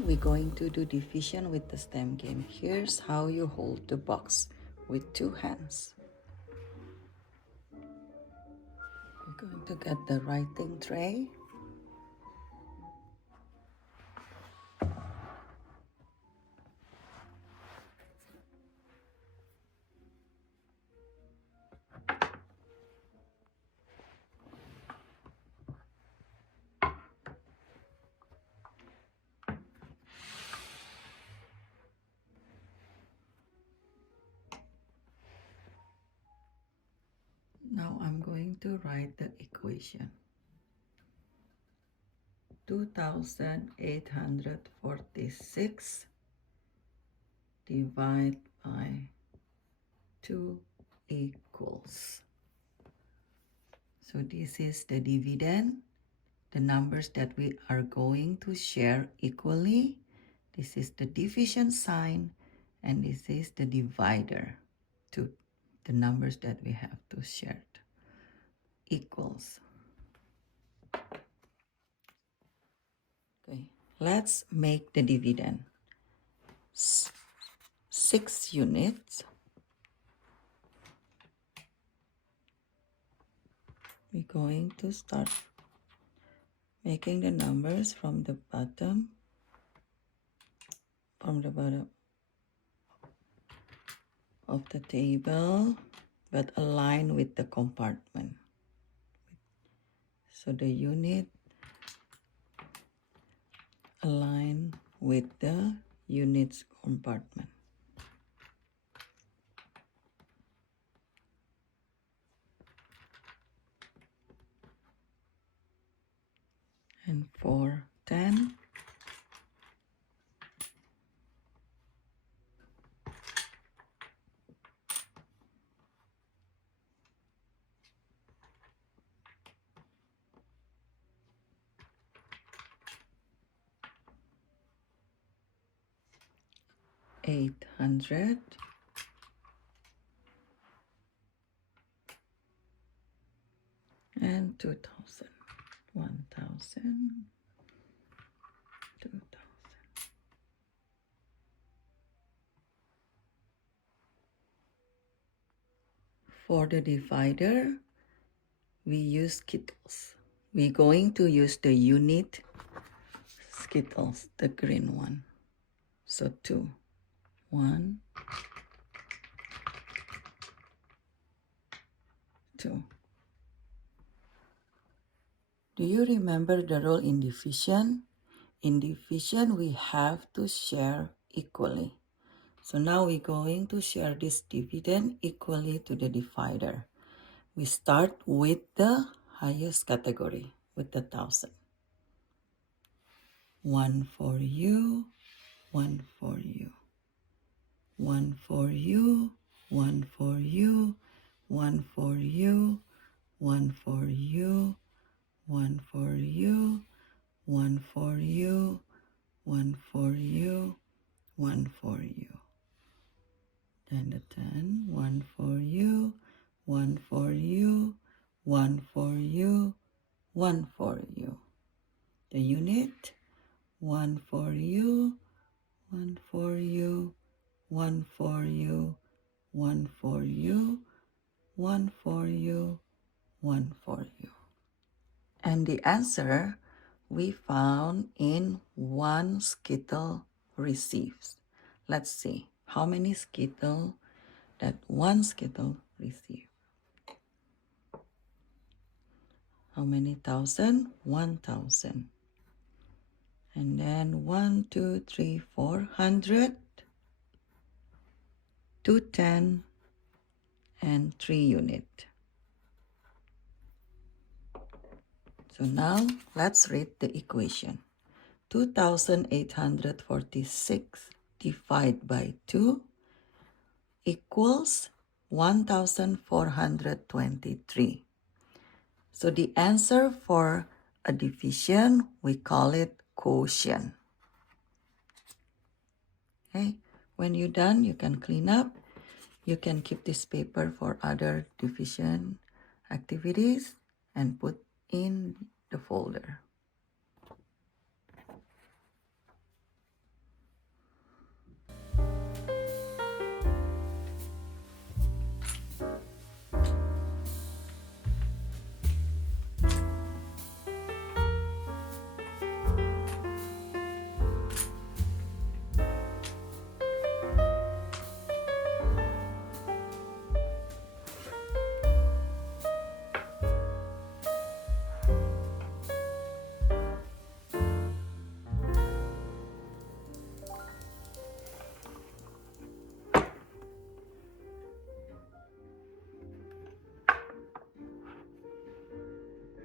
Today we're going to do division with the STEM game. Here's how you hold the box with 2 hands. We're going to get the writing tray. Now I'm going to write the equation. 2,846 divided by 2 equals. So this is the dividend, the numbers that we are going to share equally. This is the division sign, and this is the divider, to the numbers that we have to share. Equals. Okay, let's make the dividend. 6 units. We're going to start making the numbers from the bottom of the table, but align with the compartment. So the unit align with the units compartment. And for 10, $800, and 2,000, 1,000, 2,000. For the divider, we use skittles. We're going to use the unit skittles, the green one. So 2, 1, 2. Do you remember the rule in division? In division, we have to share equally. So now we're going to share this dividend equally to the divider. We start with the highest category, with the 1,000. 1 for you, 1 for you. 1 for you, 1 for you, 1 for you, 1 for you, 1 for you, 1 for you, 1 for you, 1 for you. Then the 10, 1 for you, 1 for you, 1 for you, 1 for you. The unit, 1 for you, 1 for you, 1 for you, 1 for you, 1 for you, 1 for you. And the answer we found in 1 skittle receives. Let's see how many skittle that 1 skittle receives. How many thousand? 1,000. And then 1, 2, 3, 400, 210, and 3 unit. So now let's read the equation. 2,846 divided by 2 equals 1,423. So the answer for a division, we call it quotient. Okay, when you're done, you can clean up. You can keep this paper for other division activities and put in the folder.